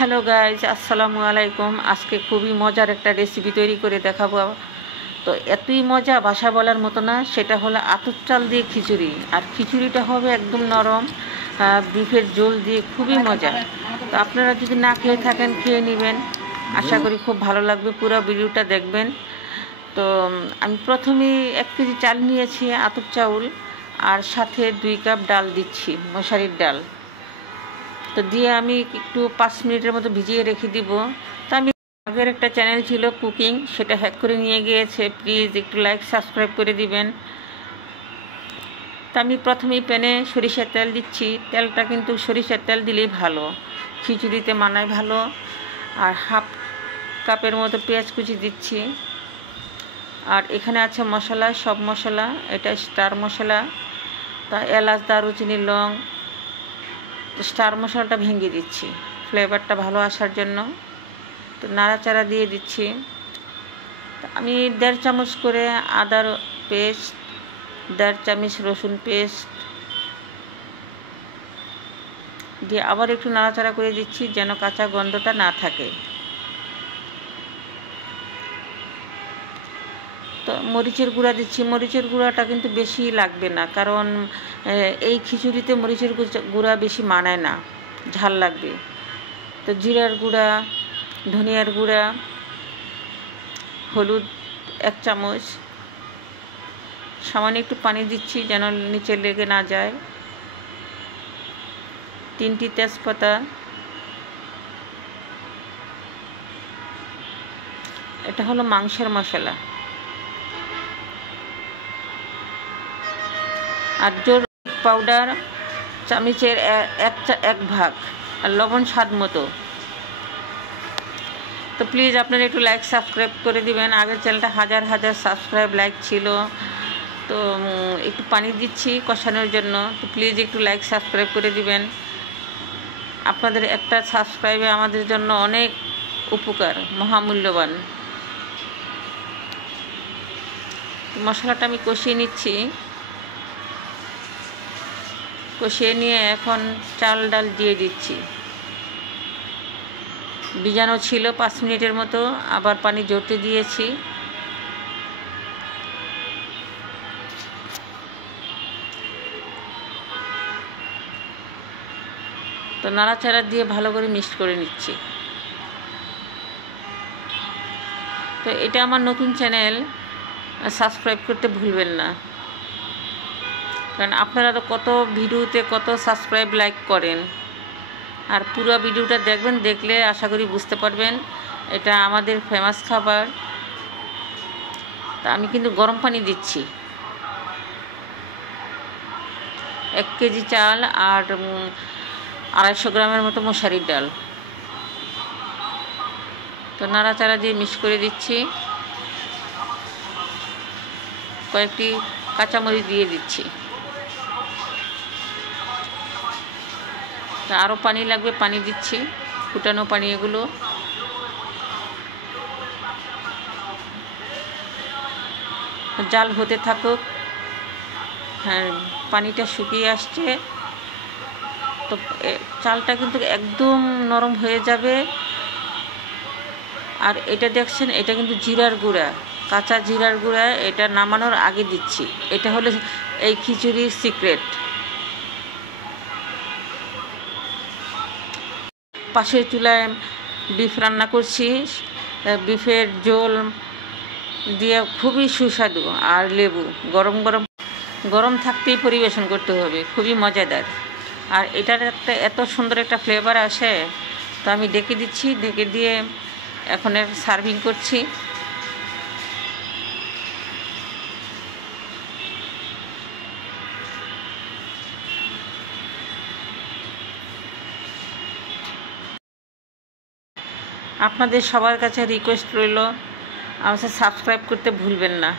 Hello guys, আসসালামু আলাইকুম। আজকে খুবই মজার একটা রেসিপি তৈরি করে দেখাবো। তো এতই মজা ভাষা বলার মতো না। সেটা হলো আতপ চাল দিয়ে খিচুড়ি, আর খিচুড়িটা হবে একদম নরম বিফের ঝোল দিয়ে, খুবই মজা। তো আপনারা যদি না খেয়ে থাকেন, খেয়ে নেবেন, আশা করি খুব ভালো লাগবে। পুরো ভিডিওটা দেখবেন। তো আমি প্রথমেই 1 কেজি চাল নিয়েছি, আতপ চাউল, আর সাথে 2 কাপ ডাল দিচ্ছি, মশারির ডাল। তো দিয়ে আমি একটু 5 মিনিটের মতো ভিজিয়ে রেখে দিব। তো আমি আগের একটা চ্যানেল ছিল কুকিং, সেটা হ্যাক করে নিয়ে গিয়েছে। প্লিজ একটু লাইক সাবস্ক্রাইব করে দিবেন। তো আমি প্রথমেই প্যানে সরিষার তেল দিচ্ছি। তেলটা কিন্তু সরিষার তেল দিলেই ভালো, খিচুড়িতে মানায় ভালো। আর 1/2 কাপের মতো পেঁয়াজ কুচি দিচ্ছি। আর এখানে আছে মশলা, সব মশলা। এটা স্টার মশলা, তা এলাচ, দারুচিনি, লং। স্টার মশলাটা ভেঙে দিচ্ছি ফ্লেভারটা ভালো আসার জন্য। তো নাড়াচাড়া দিয়ে দিচ্ছি। আমি 1.5 চামচ করে আদার পেস্ট, 1.5 চামচ রসুন পেস্ট দিয়ে আবার একটু নাড়াচাড়া করে দিচ্ছি, যেন কাঁচা গন্ধটা না থাকে। তো মরিচের গুঁড়া দিচ্ছি। মরিচের গুঁড়াটা কিন্তু বেশি লাগবে না, কারণ এই খিচুড়িতে মরিচের গুঁড়া বেশি মানায় না, ঝাল লাগবে। তো জিরার গুঁড়া, ধনিয়ার গুঁড়া, হলুদ 1 চামচ, সামান্য একটু পানি দিচ্ছি যেন নিচে লেগে না যায়। 3টি তেজপাতা, এটা হলো মাংসের মশলা। আর জোর পাউডার চামচের 1 ভাগ, আর লবণ স্বাদ মতো। তো প্লিজ আপনারা একটু লাইক সাবস্ক্রাইব করে দিবেন। আগের চ্যানেলটা হাজার হাজার সাবস্ক্রাইব লাইক ছিল। তো একটু পানি দিচ্ছি কষানোর জন্য। তো প্লিজ একটু লাইক সাবস্ক্রাইব করে দিবেন। আপনাদের একটা সাবস্ক্রাইবে আমাদের জন্য অনেক উপকার, মহামূল্যবান। মশলাটা আমি কষিয়ে নিচ্ছি। কষিয়ে নিয়ে এখন চাল ডাল দিয়ে দিচ্ছি। ভিজানো ছিল 5 মিনিটের মতো, আবার পানি ঝরতে দিয়েছি। তো নাড়াচাড়া দিয়ে ভালো করে মিক্স করে নিচ্ছি। তো এটা আমার নতুন চ্যানেল, সাবস্ক্রাইব করতে ভুলবেন না, কারণ আপনারা তো কত ভিডিওতে কত সাবস্ক্রাইব লাইক করেন। আর পুরো ভিডিওটা দেখবেন, দেখলে আশা করি বুঝতে পারবেন এটা আমাদের ফেমাস খাবার। তা আমি কিন্তু গরম পানি দিচ্ছি। 1 কেজি চাল আর 250 গ্রামের মতো মশারির ডাল। তো নাড়াচাড়া দিয়ে মিক্স করে দিচ্ছি। কয়েকটি কাঁচামরিচ দিয়ে দিচ্ছি। তা আরও পানি লাগবে, পানি দিচ্ছি, ফুটানো পানি এগুলো। জাল হতে থাকুক। হ্যাঁ, পানিটা শুকিয়ে আসছে। তো চালটা কিন্তু একদম নরম হয়ে যাবে। আর এটা দেখছেন, এটা কিন্তু জিরার গুঁড়া, কাঁচা জিরার গুঁড়া। এটা নামানোর আগে দিচ্ছি। এটা হলো এই খিচুড়ির সিক্রেট। পাশের চুলায় বিফ রান্না করছি। বিফের ঝোল দিয়ে খুবই সুস্বাদু। আর লেবু গরম গরম গরম থাকতেই পরিবেশন করতে হবে, খুবই মজাদার। আর এটার একটা এত সুন্দর একটা ফ্লেভার আসে। তো আমি ঢেকে দিচ্ছি, ঢেকে দিয়ে এখন সার্ভিং করছি। আপনাদের সবার কাছে রিকোয়েস্ট রইল, আমাকে সাবস্ক্রাইব করতে ভুলবেন না।